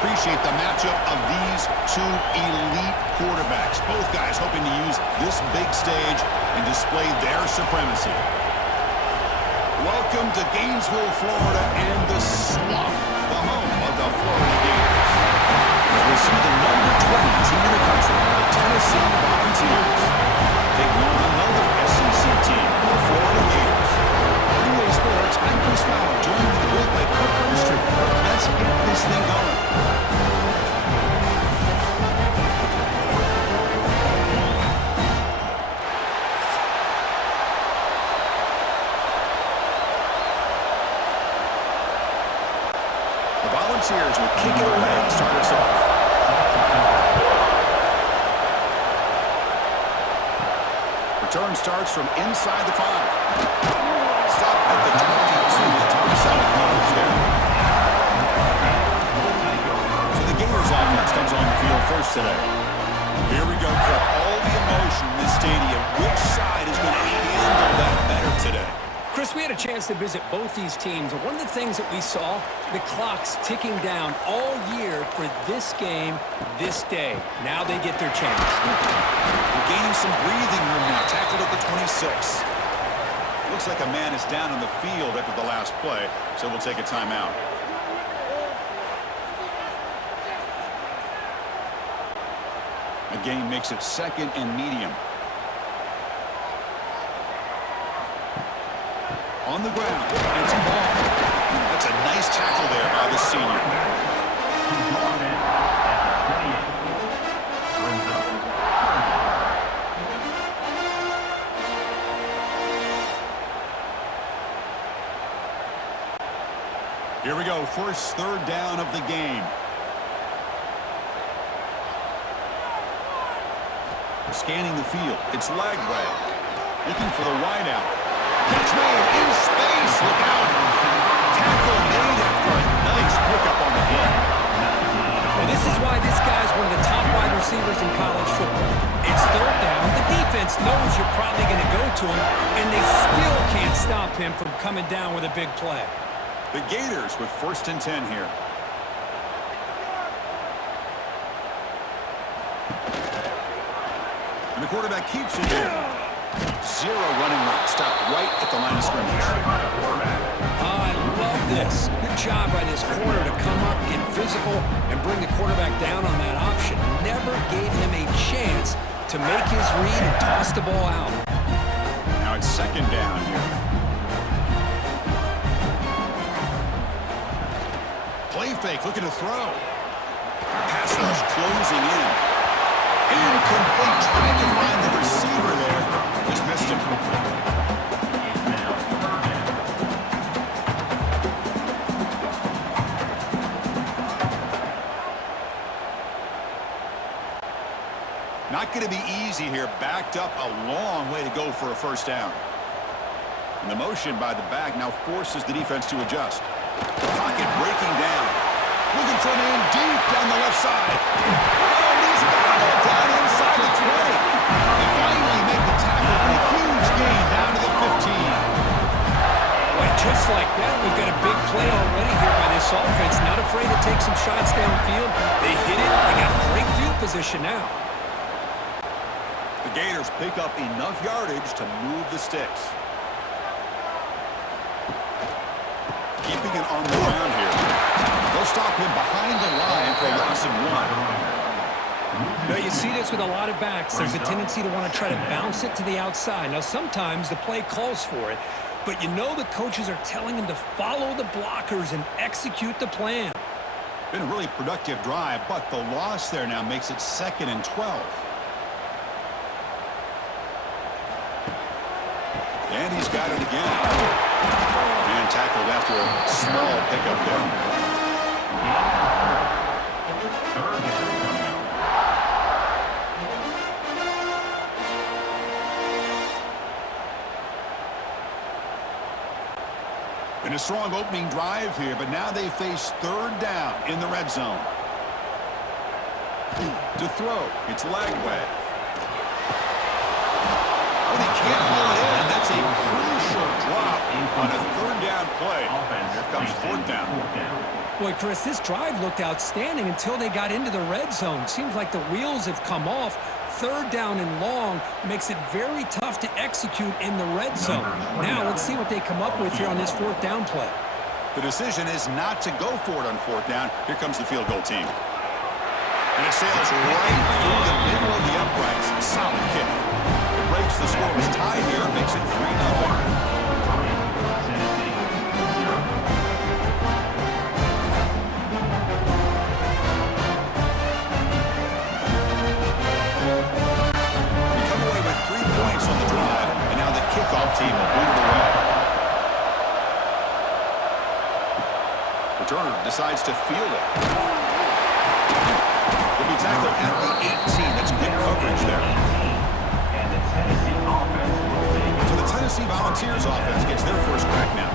appreciate the matchup of these two elite quarterbacks. Both guys hoping to use this big stage and display their supremacy. Welcome to Gainesville, Florida, and the Swamp, the home of the Florida Gators. As we see the number 20 team in the country, the Tennessee Volunteers, take on another SEC team, the Florida Gators. Anyway, Sports, I'm Chris Fowler, joined with the booth by Kirk Street. Let's get this thing going. Volunteers will kick it away and start us off. Return starts from inside the 5. Stop at the 22. That's pretty solid coverage there. So the Gators offense comes on the field first today. Here we go, Kirk. All the emotion in this stadium. Which side is going to handle that better today? Chris, we had a chance to visit both these teams, and one of the things that we saw, the clock's ticking down all year for this game, this day. Now they get their chance. We're gaining some breathing room now, tackled at the 26. Looks like a man is down on the field after the last play, so we'll take a timeout. The game makes it 2nd and medium. On the ground, it's ball. That's a nice tackle there by the senior. Here we go, first third down of the game. Scanning the field, it's Lagway. Looking for the wideout. Catch made in space. Look out. Tackle made after a nice pickup on the hit. Well, this is why this guy's one of the top wide receivers in college football. It's third down. The defense knows you're probably going to go to him, and they still can't stop him from coming down with a big play. The Gators with 1st and 10 here. And the quarterback keeps it here. 0 running route. Stop right at the line of scrimmage. I love this. Good job by this corner to come up, get physical, and bring the quarterback down on that option. Never gave him a chance to make his read and toss the ball out. Now it's 2nd down here. Play fake, looking to throw. Pass rush closing in. Incomplete. Trying to find the receiver there. Just missed him. Not going to be easy here. Backed up a long way to go for a first down. And the motion by the back now forces the defense to adjust. Pocket breaking down. Looking for a man deep down the left side. Oh, he's got it down inside the 20. They finally make the tackle and a huge gain down to the 15. Well, just like that, we've got a big play already here by this offense. Not afraid to take some shots downfield. They hit it. They got great field position now. The Gators pick up enough yardage to move the sticks. Keeping it on the ground here. They'll stop him behind the line for a loss of 1. Now, you see this with a lot of backs. There's a tendency to want to try to bounce it to the outside. Now, sometimes the play calls for it, but you know the coaches are telling them to follow the blockers and execute the plan. Been a really productive drive, but the loss there now makes it 2nd and 12. And he's got it again. And tackled after a small pickup there. And a strong opening drive here, but now they face 3rd down in the red zone. To throw, it's Lagway. Oh, they can't haul it in. That's a crucial drop on a 3rd down play. Here comes 4th down. Boy, Chris, this drive looked outstanding until they got into the red zone. Seems like the wheels have come off. Third down and long makes it very tough to execute in the red zone. Now let's see what they come up with here on this fourth down play. The decision is not to go for it on fourth down. Here comes the field goal team. And it sails right through the middle of the uprights. Solid kick. It breaks the score. Was tied here and makes it 3-0. On the drive, and now the kickoff team will boot it away. Returner decides to field it. He'll be tackled at the 18. That's good coverage there. So the Tennessee Volunteers offense gets their first crack now.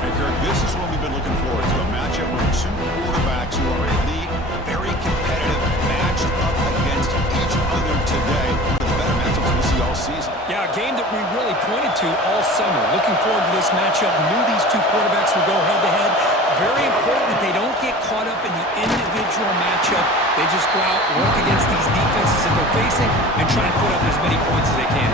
And Kirk, this is what we've been looking forward to, a matchup with two quarterbacks who are elite, very competitive, matched up against each other today. One of the better matchups we see all season. Yeah, a game that we really pointed to all summer. Looking forward to this matchup. Knew these two quarterbacks would go head-to-head. Very important that they don't get caught up in the individual matchup. They just go out, work against these defenses that they're facing, and try to put up as many points as they can.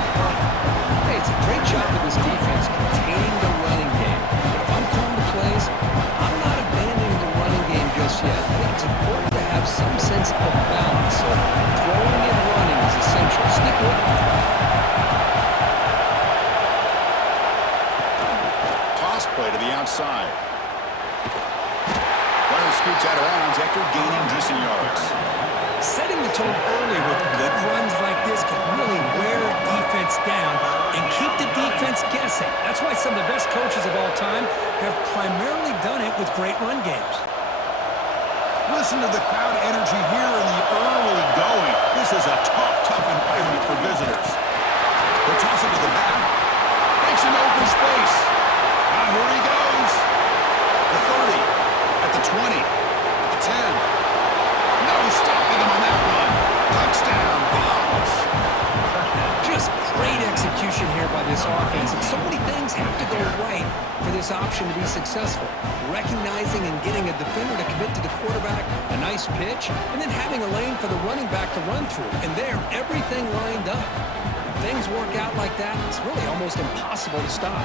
Hey, it's a great job of this defense containing the running game. But if I'm calling the plays, I'm not abandoning the running game just yet. I think it's important to have some sense of balance. So throwing and running is essential. Stick with it. Toss play to the outside. Runner scoots out of bounds after gaining decent yards. Setting the tone early with good runs like this can really wear defense down and keep the defense guessing. That's why some of the best coaches of all time have primarily done it with great run games. Listen to the crowd energy here in the early going. This is a tough environment for visitors. They'll toss it to the back. Makes an open space. Now here he goes. The 30, at the 20, at the 10. No stopping him on that run. Touchdown, Browns. Just great execution here by this offense. And so many things have to go right for this option to be successful. Recognizing and getting a defender to commit to the quarterback, a nice pitch, and then having a lane for the running back to run through. And there, everything lined up. When things work out like that, it's really almost impossible to stop.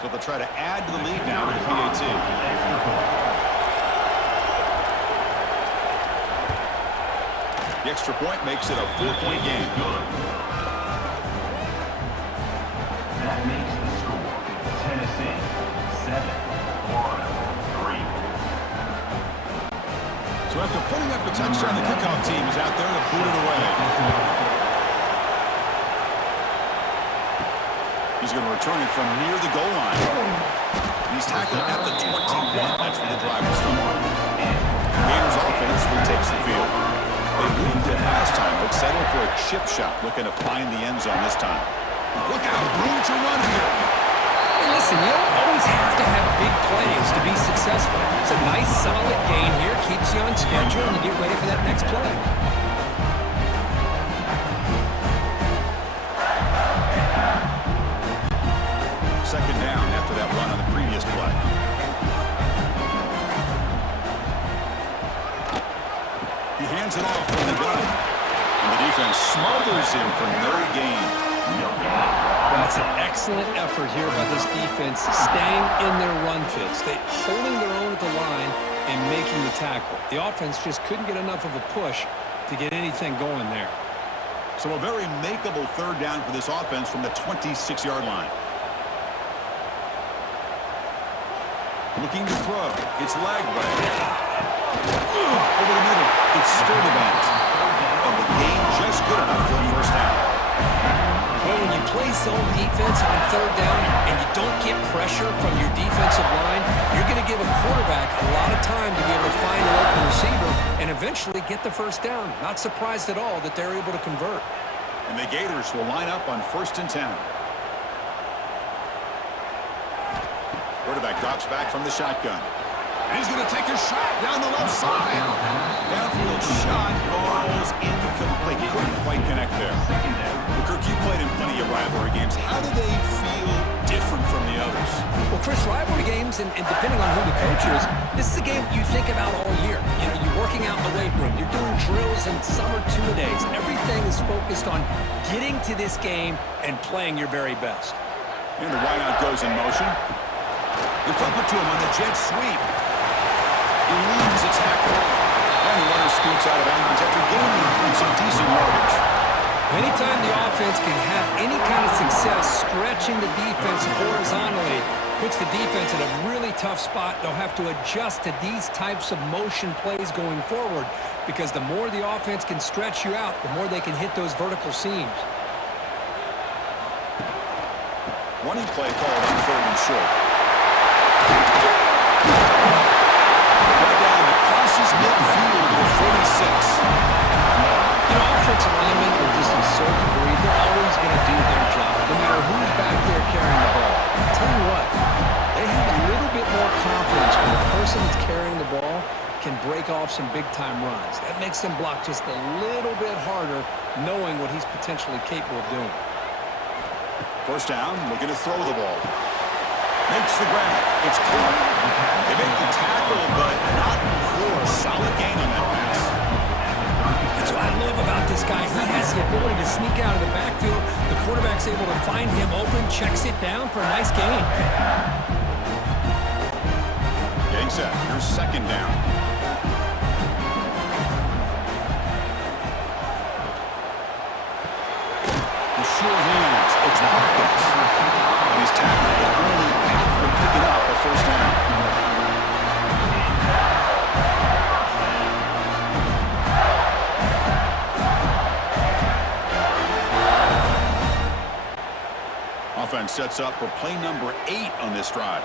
So they'll try to add to the lead now with the PAT. The extra point makes it a 4-point game. That makes the score Tennessee 7-3. So after putting up a touchdown, the kickoff team is out there to boot it away. He's going to return it from near the goal line. He's tackled at the 21. That's where the drive will start. Gators offense retakes the field. They moved it last time, but settled for a chip shot, looking to find the end zone this time. Look out, room to run here. Hey, listen, you don't always have to have big plays to be successful. It's a nice, solid gain here. Keeps you on schedule and you get ready for that next play. Second down after that run on the previous play. He hands it off from the gun. And the defense smothers him for no gain. That's an excellent effort here by this defense, staying in their run fits. They holding their own at the line and making the tackle. The offense just couldn't get enough of a push to get anything going there. So a very makeable third down for this offense from the 26-yard line. Looking to throw. It's Lagway. Over the middle. It's Sturdivant. And the game just good enough for the first down. Well, when you play play zone defense on third down and you don't get pressure from your defensive line, you're going to give a quarterback a lot of time to be able to find an open receiver and eventually get the first down. Not surprised at all that they're able to convert. And the Gators will line up on 1st and 10. Quarterback drops back from the shotgun. And he's going to take a shot down the left side. Downfield shot falls incomplete. Couldn't quite connect there. Well, Kirk, you played in plenty of rivalry games. How do they feel different from the others? Well, Chris, rivalry games, and depending on who the coach is, this is a game you think about all year. You know, you're working out in the weight room. You're doing drills and summer two-a-days. Everything is focused on getting to this game and playing your very best. And the wideout goes in motion. They flip it to him on the jet sweep. He leads a tackle. And the runner scoots out of bounds after gaining some decent yardage. Anytime the offense can have any kind of success stretching the defense horizontally, puts the defense in a really tough spot. They'll have to adjust to these types of motion plays going forward because the more the offense can stretch you out, the more they can hit those vertical seams. Running play called on 3rd and short. Crosses midfield to 46. You know, offensive linemen are just a certain breed. They're always going to do their job, no matter who's back there carrying the ball. I'll tell you what, they have a little bit more confidence when the person that's carrying the ball can break off some big-time runs. That makes them block just a little bit harder, knowing what he's potentially capable of doing. 1st down, looking to throw the ball. Makes the grab. It's caught. They make the tackle, but not for a solid gain on that pass. That's what I love about this guy. He has the ability to sneak out of the backfield. The quarterback's able to find him open, checks it down for a nice gain. Getting set. Here's 2nd down. The sure hands. It's Hopkins. And he's tackled the only path for picking up a 1st down. Offense sets up for play number 8 on this drive.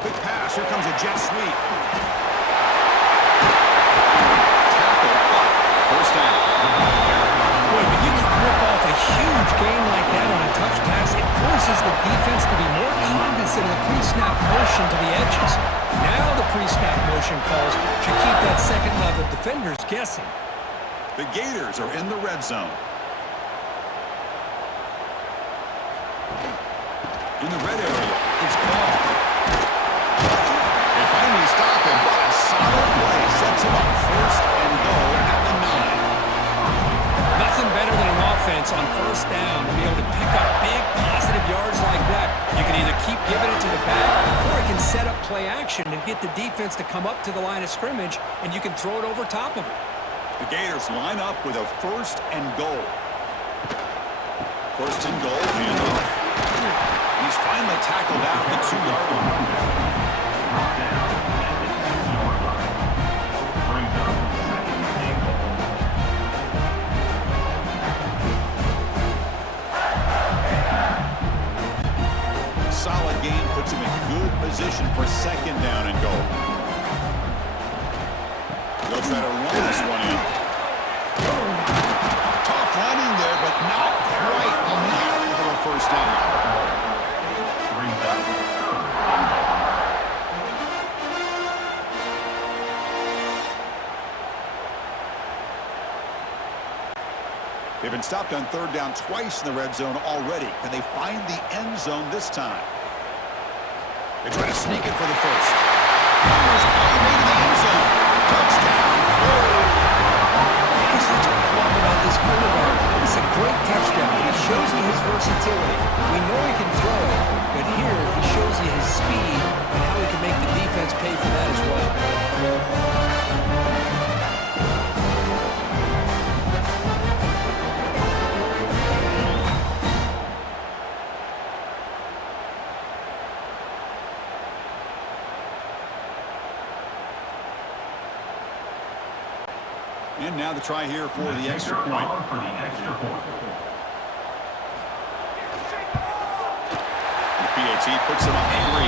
Quick pass. Here comes a jet sweep. Tackle up. 1st down. Boy, when you can rip off a huge gain like that on a touch pass, it forces the defense to be more cognizant of the pre-snap motion to the edges. Now the pre-snap motion calls should keep that second-level defenders guessing. The Gators are in the red zone. In the red area, it's Ball. They finally stop him, but a solid play sets him up 1st and goal at the 9. Nothing better than an offense on 1st down to be able to pick up big positive yards like that. You can either keep giving it to the back, or it can set up play action and get the defense to come up to the line of scrimmage, and you can throw it over top of it. The Gators line up with a 1st and goal. 1st and goal, handoff. He's finally tackled out the 2-yard line. Solid game puts him in good position for 2nd down and goal. They'll try to run this one in. Tough running there, but not quite enough for a 1st down. They've been stopped on 3rd down twice in the red zone already. Can they find the end zone this time? They try to sneak it for the 1st. He's all the way to the end zone. Touchdown. That's what I love about this quarterback. It's a great touchdown. It shows you his versatility. We know he can throw it, but here he shows you his speed and how he can make the defense pay for that as well. And now the try here for the extra point. For the extra point. The PAT puts him up 3.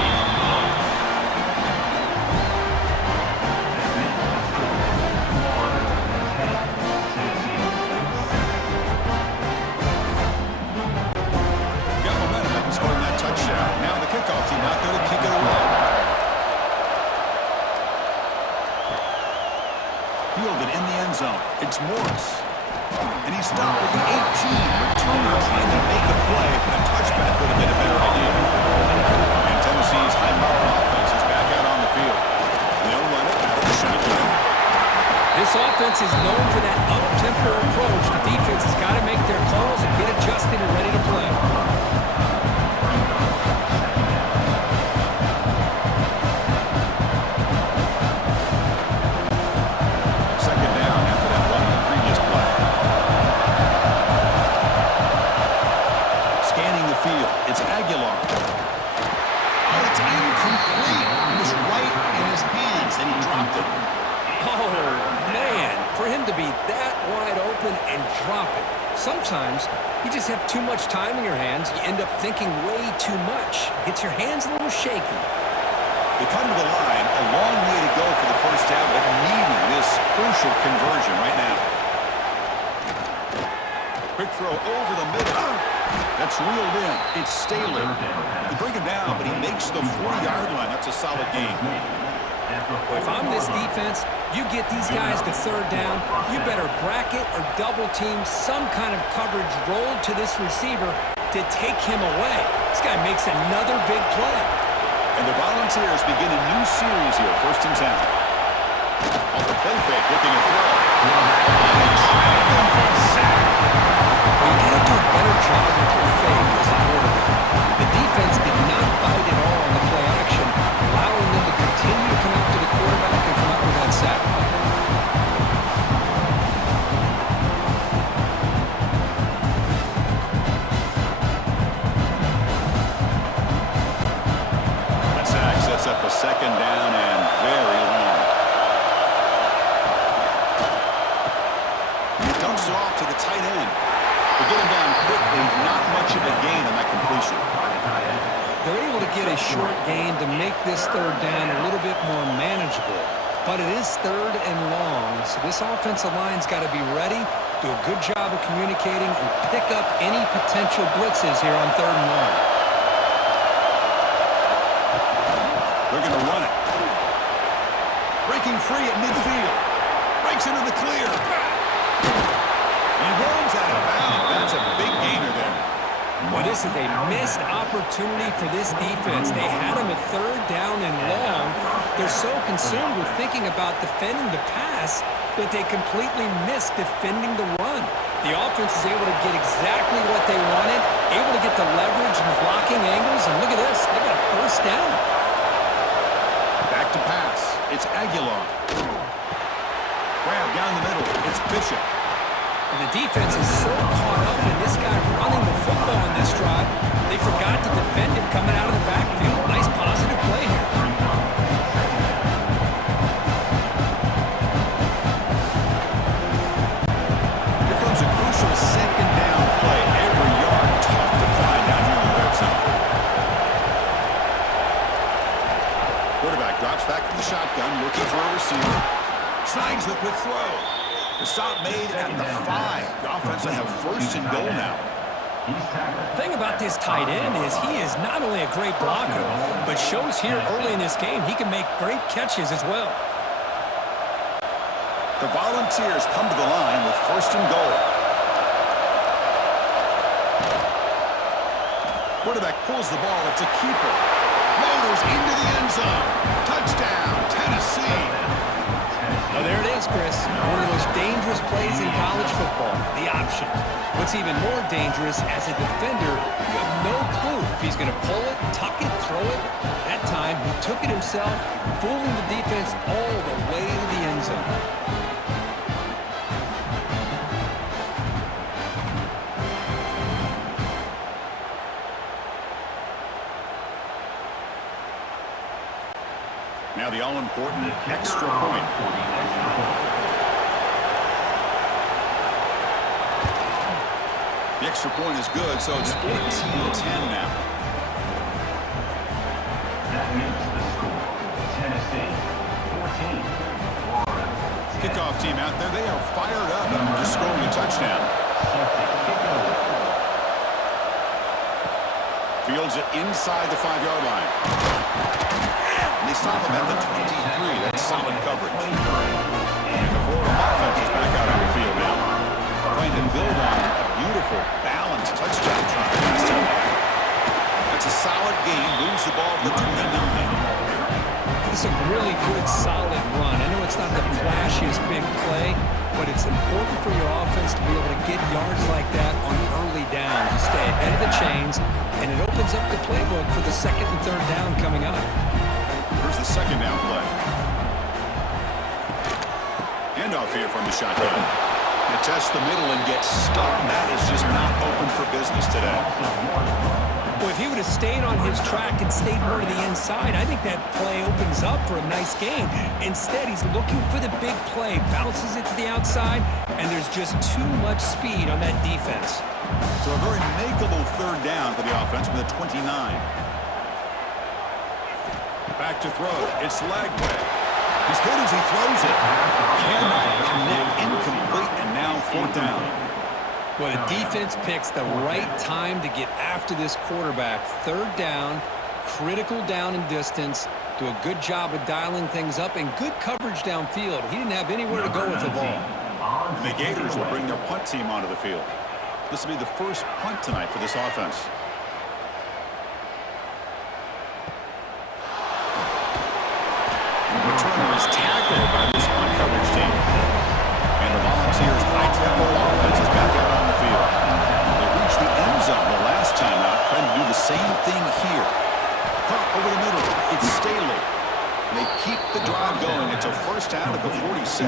Got momentum after scoring that touchdown. Now the kickoff team out there to kick it away. Fielded in the end zone. It's Morris. And he's stopped with the 18. Returner trying to make a play, but a touchback would have been a better idea. And Tennessee's high-powered offense is back out on the field. They'll run it out of the shotgun. This offense is known for that up-tempo approach. The defense has got to make their calls and get adjusted and ready to play. Second down after that one in the previous play. Scanning the field. It's Aguilar. Oh, it's incomplete. It was right in his hands, and he dropped it. Oh, man, for him to be that wide open and drop it. Sometimes you just have too much time in your hands. You end up thinking way too much. Gets your hands a little shaky. They come to the line, a long way to go for the first down, but needing this crucial conversion right now. Quick throw over the middle. That's reeled in. It's Staley. They bring him down, but he makes the 40-yard line. That's a solid game. If I'm this defense, you get these guys to third down, you better bracket or double team some kind of coverage rolled to this receiver to take him away. This guy makes another big play. And the Volunteers begin a new series here, 1st and 10. Off the play fake, looking to throw. You got to do a better job with your fake as a quarterback. The defense did not bite at all on the play action, allowing them to continue to come after the quarterback and come up with that sack. That sack sets up a second down and very long. He dumps it off to the tight end. To get him down quickly, not much of a gain on that completion. They're able to get a short gain to make this third down a little bit more manageable. But it is third and long, so this offensive line's got to be ready, do a good job of communicating, and pick up any potential blitzes here on third and long. They're going to run it. Breaking free at midfield. Breaks into the clear. He runs out of bounds. That's a big gainer there. Well, this is a missed opportunity for this defense. They had him at third down and long. They're so consumed with thinking about defending the pass that they completely missed defending the run. The offense is able to get exactly what they wanted, able to get the leverage and the blocking angles, and look at this. They got a first down. Back to pass. It's Aguilar. Grab down the middle. It's Bishop. And the defense is so caught up in this guy running the football on this drive, they forgot to defend him coming out of the backfield. Nice positive play here. Here comes a crucial second down play. Every yard tough to find down here in the red zone. Quarterback drops back from the shotgun, looking for a receiver. Snags the quick throw. The stop made at the 5. The offense will have 1st and goal now. The thing about this tight end is he is not only a great blocker, but shows here early in this game he can make great catches as well. The Volunteers come to the line with 1st and goal. Quarterback pulls the ball. It's a keeper. Motors into the end zone. Touchdown, Tennessee. Oh, there it is, Chris. One of the most dangerous plays in college football, the option. What's even more dangerous, as a defender, you have no clue if he's going to pull it, tuck it, throw it. That time, he took it himself, fooling the defense all the way to the end zone. Now the all-important extra point. The extra point is good, so it's 14-10 now. That makes the score. Tennessee 14, Florida 10. Kickoff team out there, they are fired up after just scoring a touchdown. Fields it inside the 5-yard line. And they stop him at the 23. That's solid coverage. And the Florida offense is back out on the field now, trying to build on a beautiful, balanced touchdown drive last time. That's a solid game. Moves the ball to the 29. It's a really good, solid run. I know it's not the flashiest big play, but it's important for your offense to be able to get yards like that on early downs. You stay ahead of the chains, and it opens up the playbook for the second and third down coming up. Here's the second down play. Handoff here from the shotgun. And test the middle and get stuck. That is just not open for business today. Well, if he would have stayed on his track and stayed more to the inside, I think that play opens up for a nice game. Instead, he's looking for the big play, bounces it to the outside, and there's just too much speed on that defense. So a very makeable third down for the offense from the 29. Back to throw. It's Lagway. He's good as he throws it. Cannot connect. Incomplete, and now fourth down. Well, the defense picks the right time to get after this quarterback. Third down, critical down and distance. Do a good job of dialing things up and good coverage downfield. He didn't have anywhere to go with the ball. The Gators will bring their punt team onto the field. This will be the first punt tonight for this offense. The returner is tackled by this punt coverage team. And the Volunteers' high-tempo offense is back out on the field. They reached the end zone the last time out, trying to do the same thing here. Cut over the middle. It's Staley. They keep the drive going. It's a first down at the 46.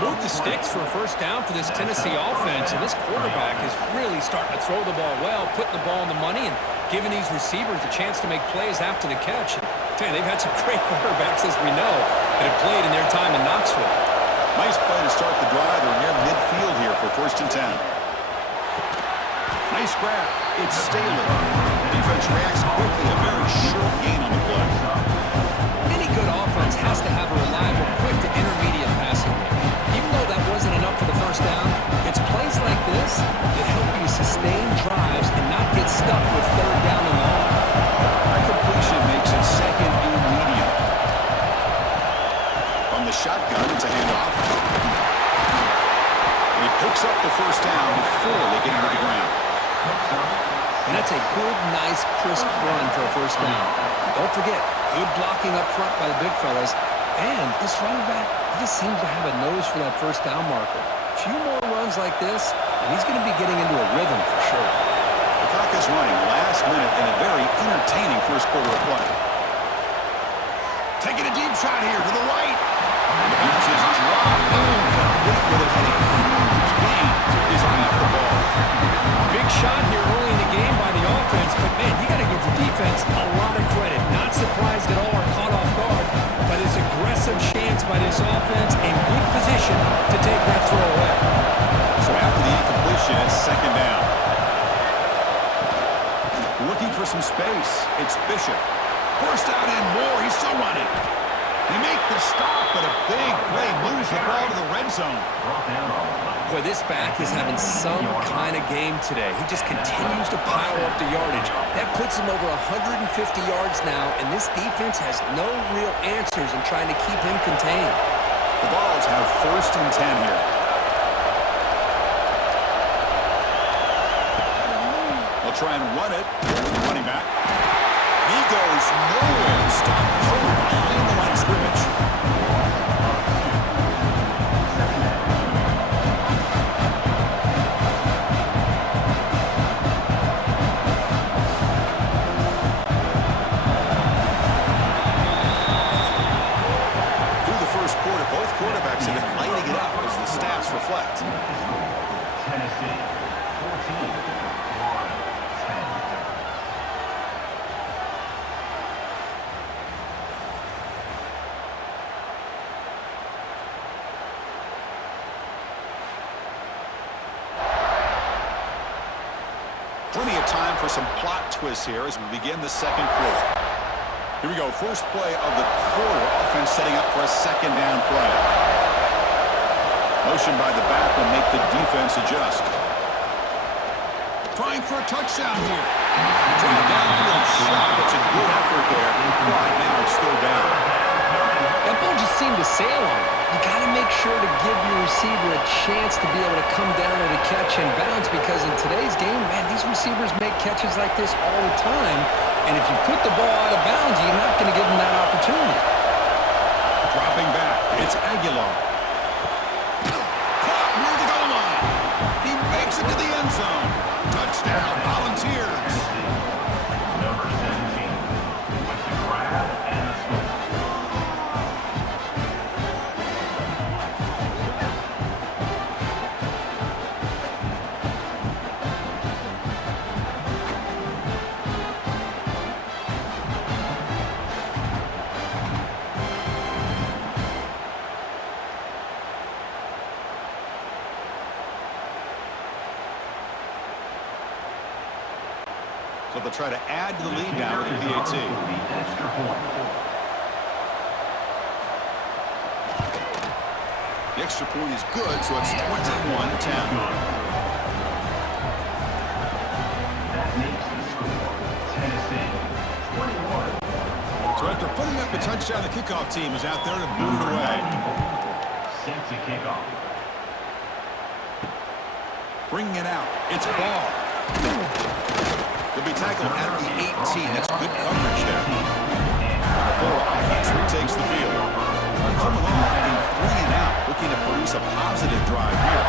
Move the sticks for a first down for this Tennessee offense, and this quarterback is really starting to throw the ball well, putting the ball on the money, and giving these receivers a chance to make plays after the catch. Tell you, they've had some great quarterbacks, as we know, that have played in their time in Knoxville. Nice play to start the drive. They're near midfield here for first and 10. Nice grab. It's Staley. Defense reacts quickly. A very short gain on the play. Any good offense has to have a reliable, quick to intermediate passing game. Even though that wasn't enough for the first down, it's plays like this that help you sustain drives and not get stuck with third down and long. That completion makes it second and medium. From the shotgun, it's a handoff. And he picks up the first down before they get him to the ground. And that's a good, nice, crisp run for a first down. Don't forget, good blocking up front by the big fellas. And this running back, he just seems to have a nose for that first down marker. A few more runs like this, and he's going to be getting into a rhythm for sure. The clock is running last minute in a very entertaining first quarter of play. Taking a deep shot here to the right. And the pass is dropped incomplete with a huge gain. Took his eye off the ball. Big shot here early in the game by the offense, but man, you got to give the defense a lot of credit. Not surprised at all or caught off guard by this aggressive chance by this offense in good position to take that throw away. So after the incompletion, it's second down. Looking for some space. It's Bishop. First out and more. He's still running. They make the stop, but a big play moves the ball to the red zone. Boy, this back is having some kind of game today. He just continues to pile up the yardage. That puts him over 150 yards now, and this defense has no real answers in trying to keep him contained. The Vols have first and 10 here. They'll try and run it. There's the running back. He goes nowhere. Stop covered behind the line of scrimmage. Through the first quarter, both quarterbacks have been lighting it up as the stats reflect. Tennessee 14, Florida 10. Plenty of time for some plot twists here as we begin the second quarter. Here we go. First play of the quarter. Offense setting up for a second down play. Motion by the back will make the defense adjust. Trying for a touchdown here. Trying a downfield shot. That's a good effort there. Right now it's third down. That ball just seemed to sail on him. You got to make sure to give your receiver a chance to be able to come down with a catch and bounce, because in today's game, man, these receivers make catches like this all the time. And if you put the ball out of bounds, you're not going to give them that opportunity. Dropping back. It's Aguilar. Caught near the goal line. He makes it to the end zone. Touchdown, Volunteers. Number 17 with the grab and the score. So they'll try to add to the lead now with the PAT. The extra point. The extra point is good, so it's 21-10. That makes the score Tennessee 21. So after putting up a touchdown, the kickoff team is out there to boot it away. Set to kick off. Bringing it out. It's Ball. He'll be tackled at the 18. That's good coverage there. The Florida offense retakes the field. Coming off in 3 and out, looking to produce a positive drive here.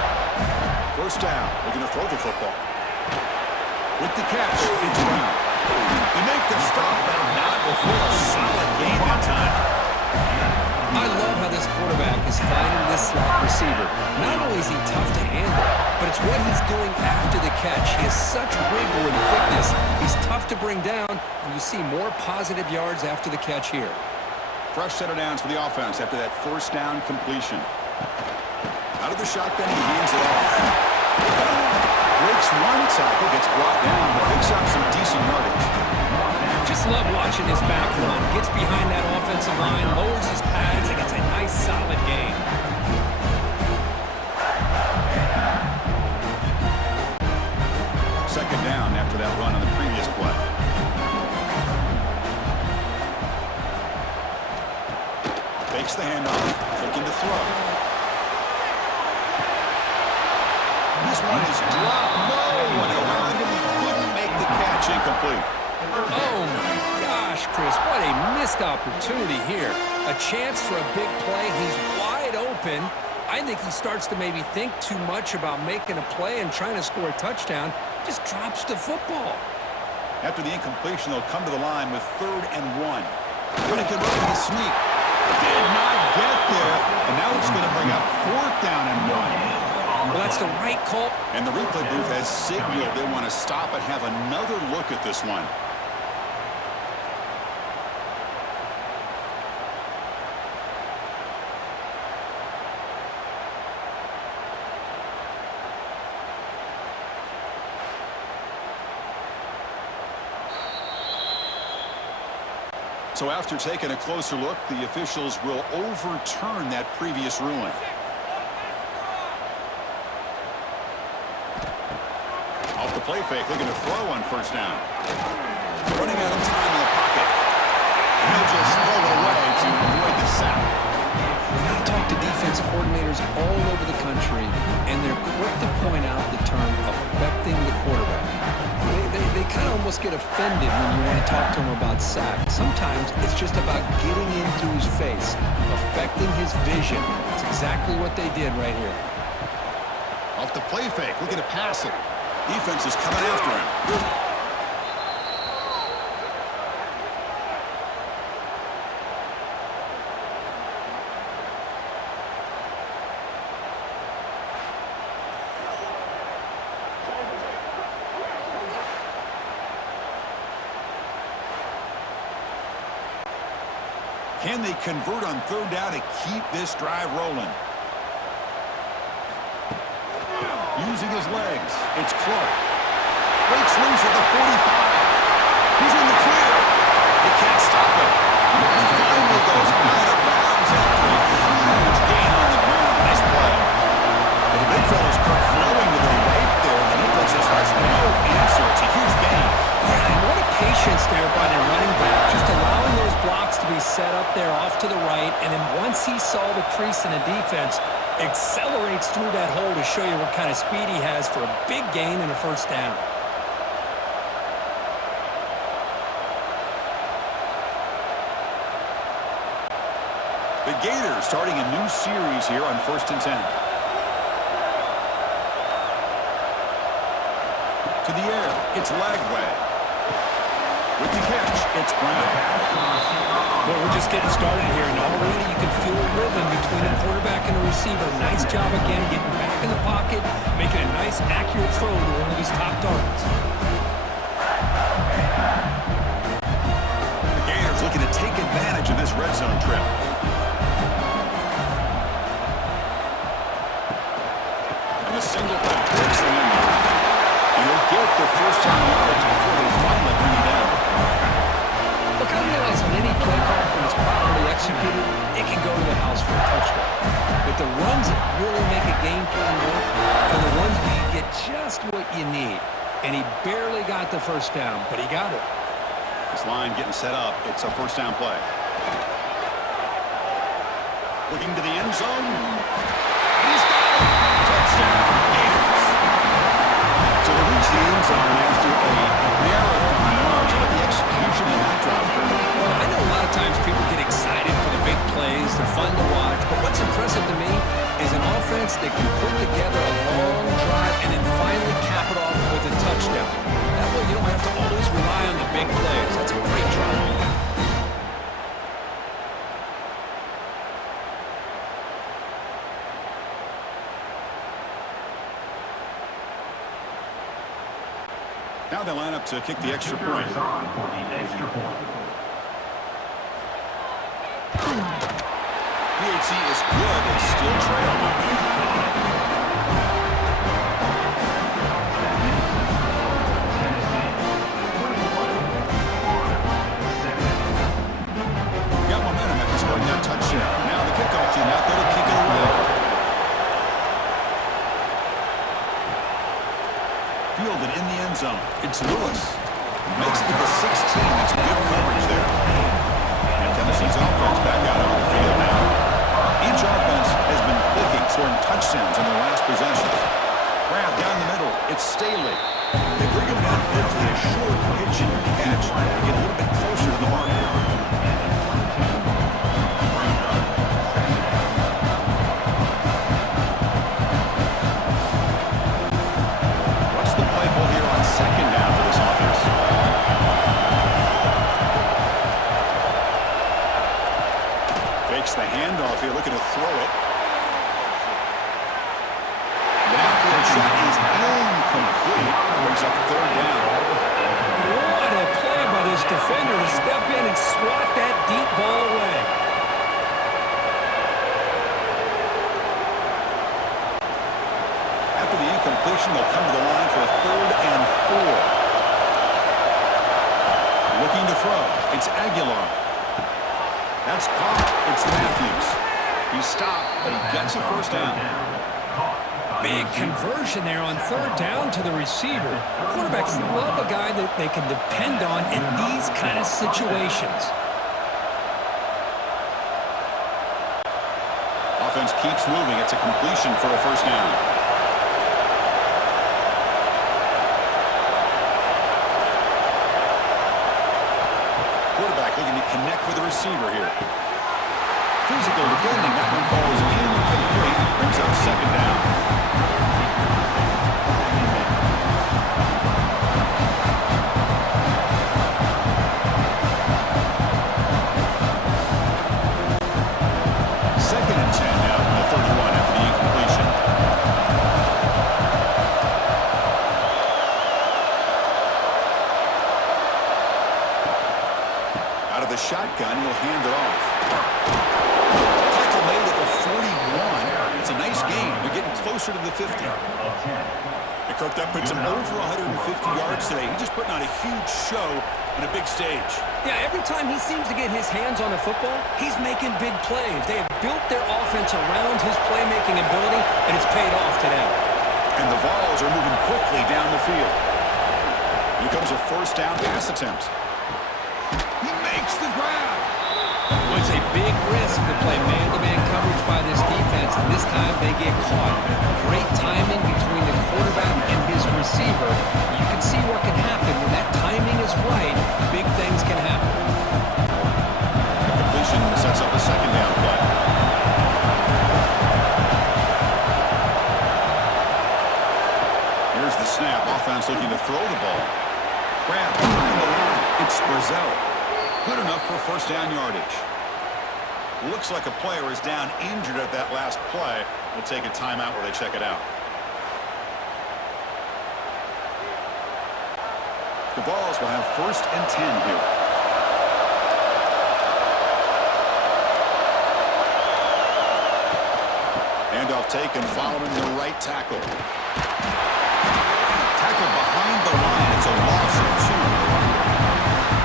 First down, looking to throw the football. With the catch, it's Brown. They make the stop, but not before a solid gain that time. I love how this quarterback is finding this slot receiver. Not only is he tough to handle, but it's what he's doing after the catch. He has such wiggle and quickness. He's tough to bring down, and you see more positive yards after the catch here. Fresh set of downs for the offense after that first down completion. Out of the shotgun, he hands it off. Breaks one tackle, gets brought down, but picks up some decent yardage. Just love watching his back run. Gets behind that offensive line, lowers his pads, and gets a nice solid gain. Second down after that run on the previous play. Fakes the handoff, looking to throw. This one is dropped. No one around him. He couldn't make the catch. Incomplete. Oh my gosh, Chris, what a missed opportunity here. A chance for a big play. He's wide open. I think he starts to maybe think too much about making a play and trying to score a touchdown. Just drops the football. After the incompletion, they'll come to the line with 3rd and 1. Going to convert with a sneak. Did not get there. And now it's going to bring up 4th down and 1. Well, that's the right call. And the replay booth has signaled they want to stop and have another look at this one. So after taking a closer look, the officials will overturn that previous ruling. Off the play fake, looking to throw on first down. Running out of time in the pocket. And he'll just throw it away to avoid the sack. I talk to defensive coordinators all over the country, and they're quick to point out the term affecting the quarterback. They kind of almost get offended when you want to talk to them about sack. Sometimes it's just about getting into his face, affecting his vision. It's exactly what they did right here. Off the play fake, looking to pass it. Defense is coming after him. Can they convert on 3rd down to keep this drive rolling? Using his legs, it's Clark. Breaks loose at the 45. He's in the clear. They can't stop him. And he finally goes out of bounds after a huge gain on the ground. Nice play. Well, the big fella's flowing to the right there. The defense just has no answer. It's a huge gain. Yeah, and what a patience there by the running back, just allowing those blocks to be set up there off to the right, and then once he saw the crease in the defense, accelerates through that hole to show you what kind of speed he has for a big gain and a first down. The Gators starting a new series here on 1st and 10. To the air, it's Lagway. With the catch, it's Brown. Well, we're just getting started here, and already you can feel a rhythm between the quarterback and the receiver. Nice job again getting back in the pocket, making a nice, accurate throw to one of his top targets. The Gators looking to take advantage of this red zone trip. And a single back breaks the handoff. He'll get the first down yards before they finally bring him down. Look, I realize on any play call, when it's properly executed, it can go to the house for a touchdown. But the runs that really make a game plan work are the ones where you get just what you need. And he barely got the first down, but he got it. This line getting set up. It's a first down play. Looking to the end zone. He's got it. Touchdown. Gators. So they reach the end zone after a marathon march. How about the execution in that drive? Well, I know a lot of times people get excited for the big plays. They're fun to watch. But what's impressive to me is an offense that can put together a long drive and then finally cap it off with a touchdown. That way you don't have to always rely on the big plays. That's a great drive. Now they line up to kick the extra point. PHC is good. They still trail. Got momentum after scoring that touchdown. Now the kickoff team out there to kick it away. Fielded in the end zone. It's Lewis. Makes it to the 16. That's good coverage there. And Tennessee's offense back out on the field now. Each offense has been clicking, scoring touchdowns in their last possessions. Grab down the middle. It's Staley. They bring him down quickly, a short pitch and catch to get a little bit closer to the mark. Second down for this offense. Fakes the handoff here, looking to throw it. The downfield shot is incomplete. Brings up third down. What a play by this defender to step in and swat that deep ball away. After the incompletion, they'll come to the line for a 3rd and 4. Looking to throw. It's Aguilar. That's caught. It's Matthews. He stopped, but he gets a first down. Big conversion there on 3rd down to the receiver. Quarterbacks love a guy that they can depend on in these kind of situations. Offense keeps moving. It's a completion for a first down. Looking to connect with the receiver here. Physical defending. That one falls incomplete. Brings up 2nd down. Second and 10 now from the 31 after the incompletion. Out of the shotgun, he'll hand it off. Tackle made at the 41. It's a nice gain. They're getting closer to the 50. And Kirk, that puts him over 150 yards today. He's just putting on a huge show on a big stage. Yeah, every time he seems to get his hands on the football, he's making big plays. They have built their offense around his playmaking ability, and it's paid off today. And the Vols are moving quickly down the field. Here comes a first down pass attempt. He makes the grab. Well, it's a big risk to play man-to-man coverage by this defense, and this time they get caught. Great timing between the quarterback and his receiver. You can see what can happen. When that timing is right, big things can happen. The completion sets up a second down play. Here's the snap. Offense looking to throw the ball. Grab behind the line. It's Brazil. Good enough for first down yardage. Looks like a player is down injured at that last play. We'll take a timeout where they check it out. The Vols will have first and 10 here. Handoff taken following the right tackle. Tackle behind the line. It's a loss of 2.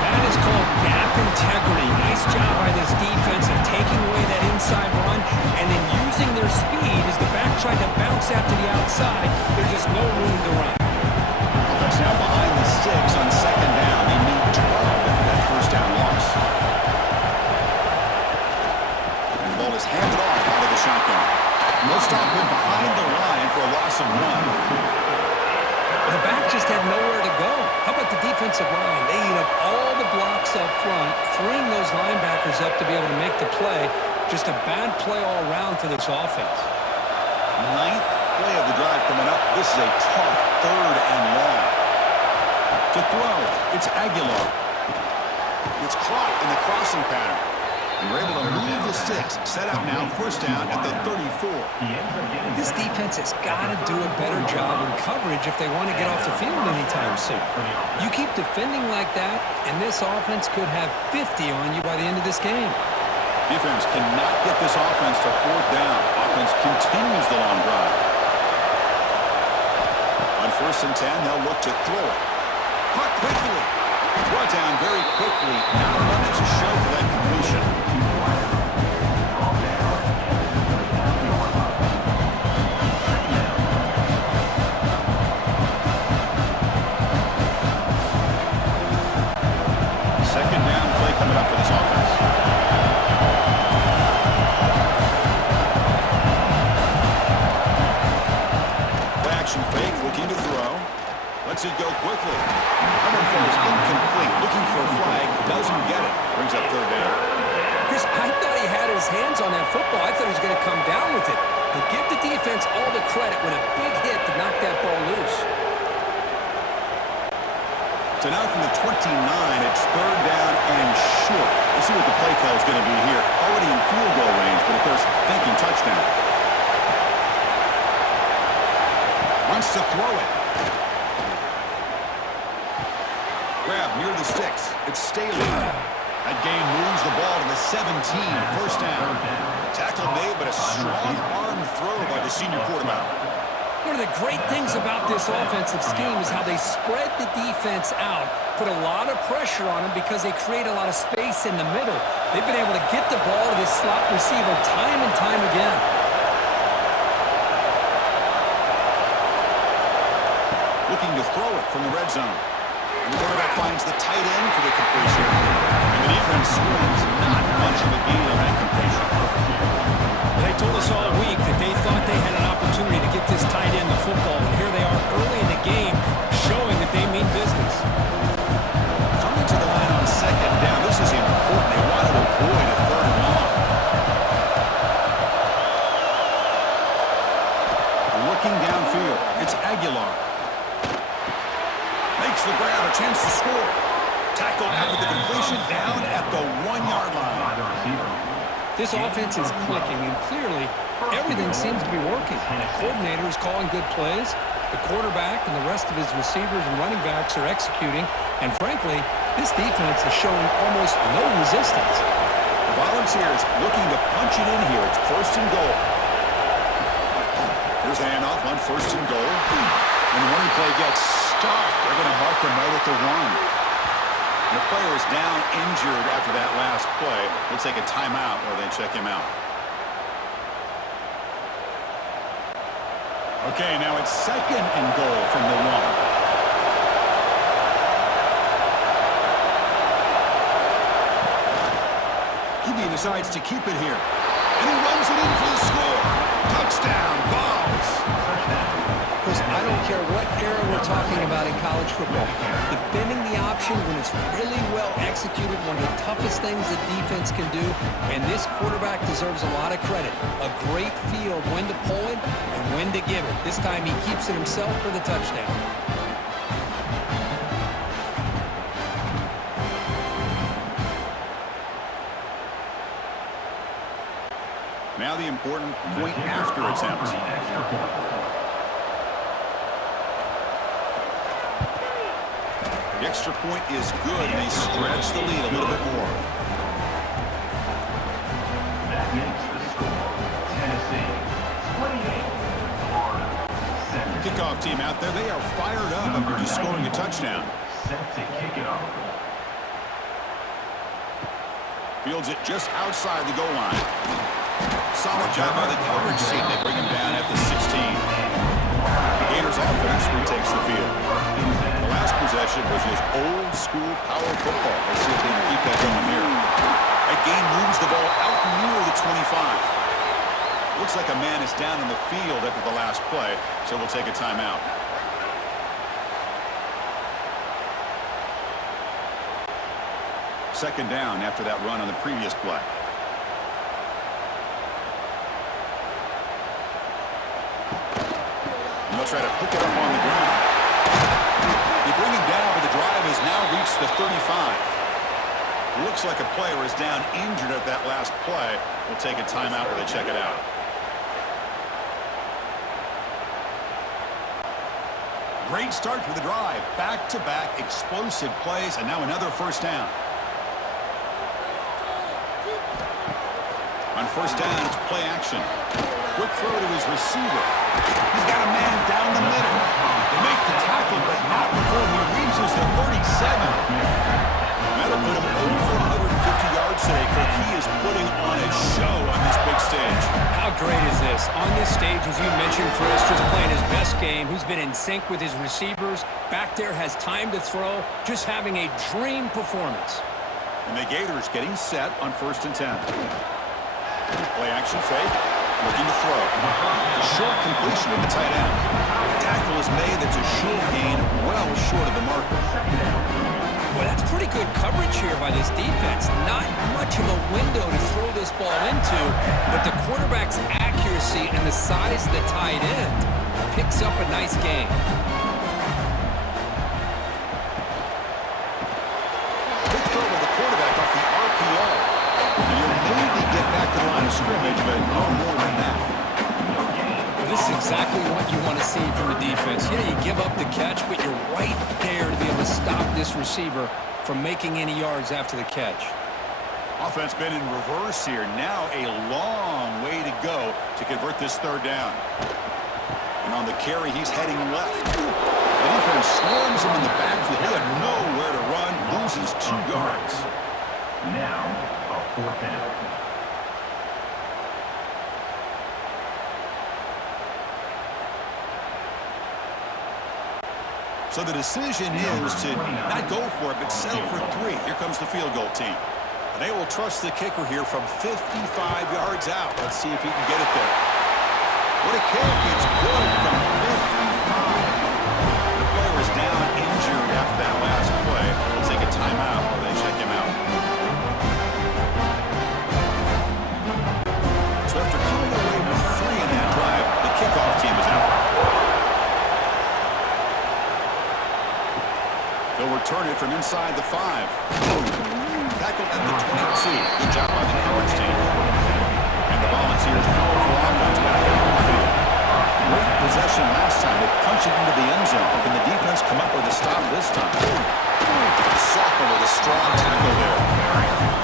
That is called gap integrity. Nice job by this defense of taking away that inside run and then using their speed as the back tried to bounce out to the outside. There's just no room to run. Offense now behind the sticks on second down. They need 12 after that first down loss. And the ball is handed off out of the shotgun. No stop him behind the line for a loss of 1. The back just had nowhere to go. How about the defensive line? They eat up all the blocks up front, freeing those linebackers up to be able to make the play. Just a bad play all around for this offense. 9th play of the drive coming up. This is a tough third and long. To throw, it's Aguilar. It's caught in the crossing pattern. And we're able to move the sticks. Set up now, first down at the 34. This defense has got to do a better job in coverage if they want to get off the field anytime soon. You keep defending like that, and this offense could have 50 on you by the end of this game. Defense cannot get this offense to fourth down. Offense continues the long drive. On first and 10, they'll look to throw it. Caught quickly. Brought down very quickly. Not much to show for that completion. Second down play coming up for this offense. Play action fake, looking to throw. Lets it go quickly. Coming for is incomplete. Looking for a flag. Doesn't get it. Brings up third down. Chris, I thought he had his hands on that football. I thought he was going to come down with it. But give the defense all the credit when a big hit to knock that ball loose. So now from the 29, it's third down and short. Let's see what the play call is going to be here. Already in field goal range, but of course, thinking touchdown. Wants to throw it. Grab near the sticks. It's Staley. That game moves the ball to the 17. First down. Tackle made, but a strong arm throw by the senior quarterback. One of the great things about this offensive scheme is how they spread the defense out, put a lot of pressure on them because they create a lot of space in the middle. They've been able to get the ball to this slot receiver time and time again. Looking to throw it from the red zone. And the quarterback finds the tight end for the completion. And the defense screams not much of a gain on that completion. They told us all week that they thought they had an opportunity to get this tight end the football, and here they are early in the game showing that they mean business. Coming to the line on second down. This is important. They want to avoid a third and long. Looking downfield. It's Aguilar. Makes the grab, a chance to score. Tackle after the completion, down at the 1-yard line. This offense is clicking, and clearly everything seems to be working. The coordinator is calling good plays. The quarterback and the rest of his receivers and running backs are executing. And frankly, this defense is showing almost no resistance. The Volunteers looking to punch it in here. It's first and goal. Here's the handoff on first and goal. When the running play gets stopped, they're going to mark him right at the 1. The player is down injured after that last play. We'll take a timeout while they check him out. Okay, now it's 2nd and goal from the 1. He decides to keep it here. And he runs it in for the score. Touchdown, Vols. Chris, I don't care what era we're talking about in college football. Defending the option when it's really well executed, one of the toughest things that defense can do, and this quarterback deserves a lot of credit. A great feel of when to pull it and when to give it. This time he keeps it himself for the touchdown. Now the important point after attempt. The extra point is good, and they stretch the lead a little bit more. That makes the score Tennessee 28, Florida 7. Kickoff team out there, they are fired up after just scoring a touchdown. Set to kick it off. Fields it just outside the goal line. Solid job by the coverage team. They bring him down at the 16. The Gators offense retakes the field. The last possession was just old school power football. Let's see if they can keep that going here. That game moves the ball out near the 25. Looks like a man is down in the field after the last play, so we'll take a timeout. Second down after that run on the previous play. And they'll try to pick it up on the ground. They bring him down, but the drive has now reached the 35. Looks like a player is down injured at that last play. We'll take a timeout while they check it out. Great start for the drive. Back-to-back explosive plays, and now another first down. On first down, it's play action. Quick throw to his receiver. He's got a man down the middle. They make the tackle, but not before he reaches the 37. That'll put him over 150 yards today, Kirk. He is putting on a show on this big stage. How great is this? On this stage, as you mentioned, Chris, just playing his best game. He's been in sync with his receivers. Back there, has time to throw. Just having a dream performance. And the Gators getting set on 1st and 10. Play action fake. Looking to throw. A short completion of the tight end. Tackle is made. That's a short gain, well short of the marker. Well, that's pretty good coverage here by this defense. Not much of a window to throw this ball into, but the quarterback's accuracy and the size of the tight end picks up a nice gain. Big throw with the quarterback off the RPO. And you'll maybe get back to the line of scrimmage, but no more than that. Well, this is exactly what you want to see from the defense. You know, you give up the catch, but you're right there to be able to stop this receiver from making any yards after the catch. Offense been in reverse here. Now a long way to go to convert this third down. And on the carry, he's heading left. The defense swarms him in the backfield. He had nowhere to run, loses 2 yards. Now, a 4th down. So the decision is to not go for it, but settle for 3. Here comes the field goal team. And they will trust the kicker here from 55 yards out. Let's see if he can get it there. What a kick. It's good from 55. The player is down injured after that last play. We'll take a timeout while they check him out. So after coming away with 3 in that drive, the kickoff team is out. They'll return it from inside the 5. Tackled at the 22. Good job by the coverage team. And the Volunteers' powerful offense back out on the field. Great possession last time. They punched it into the end zone. Can the defense come up with a stop this time? Soccer with a strong tackle there.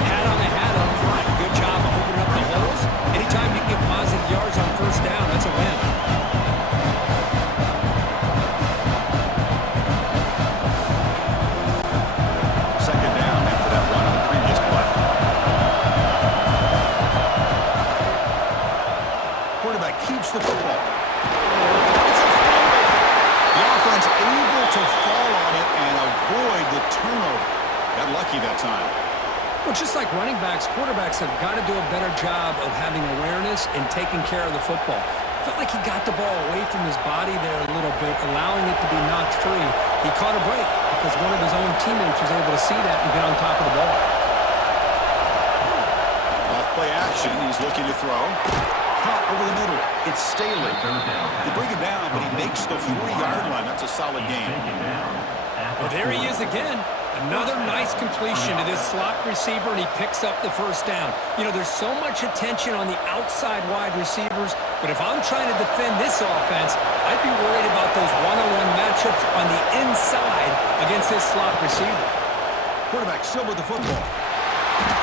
Hat on the hat up front. Good job of opening up the holes. Anytime you get positive yards on first down, that's a win. quarterbacks have got to do a better job of having awareness and taking care of the football. I felt like he got the ball away from his body there a little bit, allowing it to be knocked free. He caught a break because one of his own teammates was able to see that and get on top of the ball. Off play action, he's looking to throw. Caught over the middle. It's Staley. They bring him down, but he makes the 40-yard line. That's a solid game. Well, there he is again. Another nice completion to this slot receiver, and he picks up the first down. You know, there's so much attention on the outside wide receivers, but if I'm trying to defend this offense, I'd be worried about those one-on-one matchups on the inside against this slot receiver. Quarterback still with the football.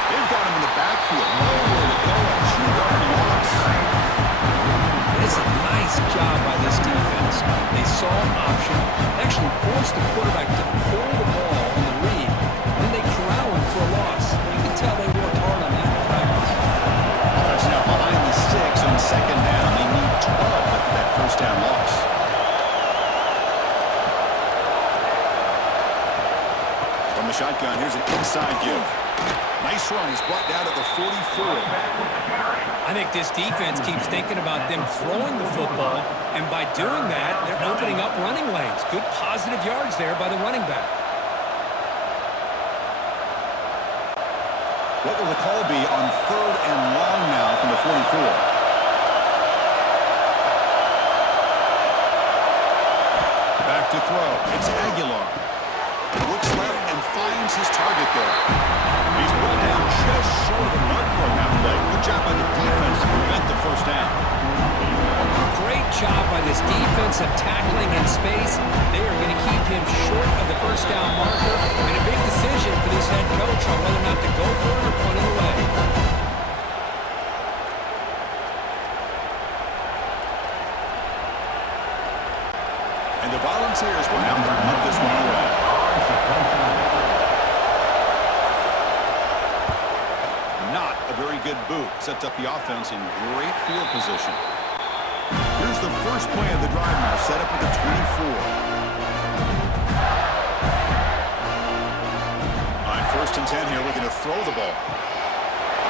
They've got him in the backfield. Nowhere to go. A 2-yard loss. It's a nice job by this defense. They saw an option, actually forced the quarterback to pull the ball in the lead, and then they corral him for a loss. You can tell they worked hard on that in practice. Offense now behind the sticks on second down. They need 12 after that first down loss. From the shotgun, here's an inside give. Nice run. He's brought down at the 44. I think this defense keeps thinking about them throwing the football, and by doing that, they're opening up running lanes. Good positive yards there by the running back. What will the call be on 3rd and long now from the 44? Back to throw. It's Aguilar. Looks left and finds his target there. He's brought down just short of the marker on that play. Good job by the defense to prevent the first down. Great job by this defense of tackling in space. They are going to keep him short of the first down marker, and a big decision for this head coach on whether or not to go for it or punt it away. And the Volunteers will have to punt this one away. Not a very good boot. Sets up the offense in great field position. Here's the first play of the drive now, set up at the 24. On 1st and 10 here, looking to throw the ball.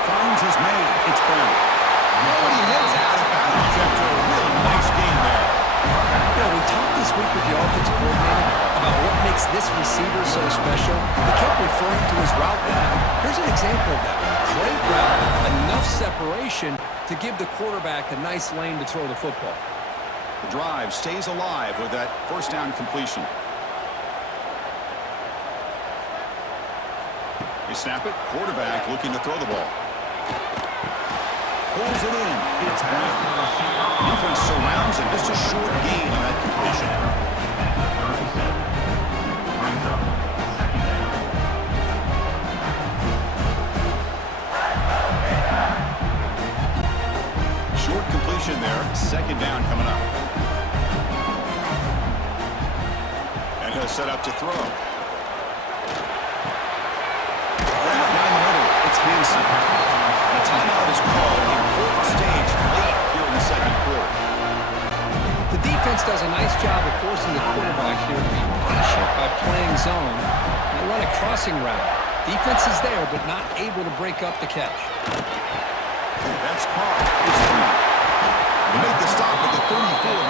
Finds his man. It's Brown. Oh, he heads out of bounds after a really nice game there. Yeah, we talked this week with the offensive coordinator about what makes this receiver so special. He kept referring to his route running. Here's an example of that. Great route, enough separation to give the quarterback a nice lane to throw the football. The drive stays alive with that first down completion. They snap it. Quarterback looking to throw the ball. Pulls it in. It's Brown. Defense surrounds him. Just a short gain on that completion. Short completion there. Second down coming up. And he'll set up to throw. Down the middle. It's Hanson. The timeout is called. Important stage late here in the second quarter. The defense does a nice job of forcing the quarterback here to be patient by playing zone. They run a crossing route. Defense is there, but not able to break up the catch. That's caught. It's through. They make the stop at the 34,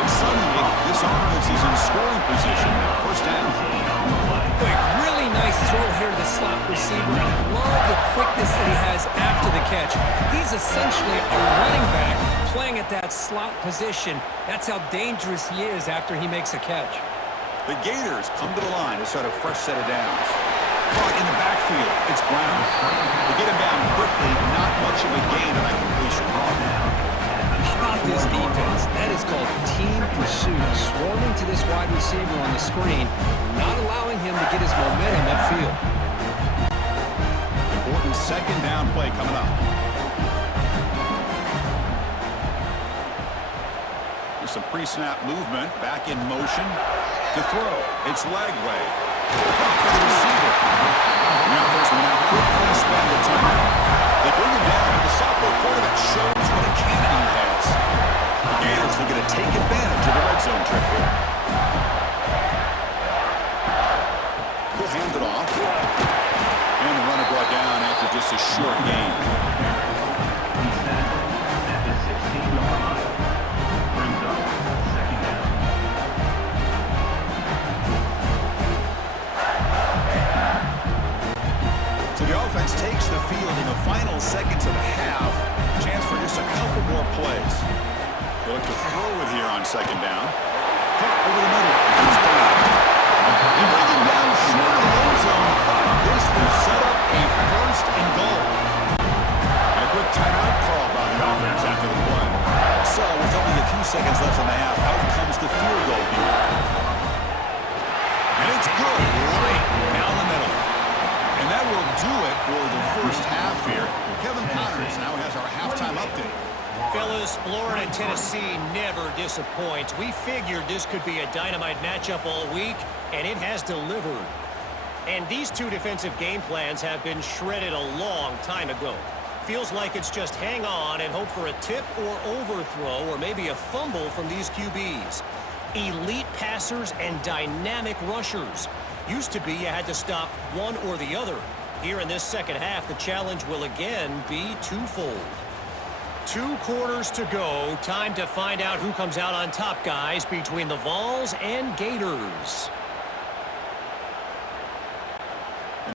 but suddenly this offense is in scoring position now. First down. Quick, really nice throw here to the slot receiver. I love the quickness that he has after the catch. He's essentially a running back playing at that slot position. That's how dangerous he is after he makes a catch. The Gators come to the line to start a fresh set of downs. Caught in the backfield. It's Brown. They get him down quickly. Not much of a gain on that completion. How about this defense? That is called team pursuit. Swarming to this wide receiver on the screen, not allowing him to get his momentum upfield. Important second down play coming up. There's some pre-snap movement. Back in motion to throw. It's Lagway. Caught by the receiver. The offense will now quickly spend the timeout. They bring him down, but the sophomore quarterback shows what a cannon he has. The Gators looking to take advantage of the red zone trip here. He'll hand it off. And the runner brought down after just a short gain. second down. Caught over the middle. He's down. They bring him down short of the end zone, but this will set up a first and goal. And a quick timeout called by the offense after the play. So with only a few seconds left in the half, out comes the field goal here. And it's good, right down the middle. And that will do it for the first half here. Kevin Connors now has our halftime update. Fellas, Florida, Tennessee never disappoints. We figured this could be a dynamite matchup all week, and it has delivered. And these two defensive game plans have been shredded a long time ago. Feels like it's just hang on and hope for a tip or overthrow or maybe a fumble from these QBs. Elite passers and dynamic rushers. Used to be you had to stop one or the other. Here in this second half, the challenge will again be twofold. 2 quarters to go. Time to find out who comes out on top, guys, between the Vols and Gators.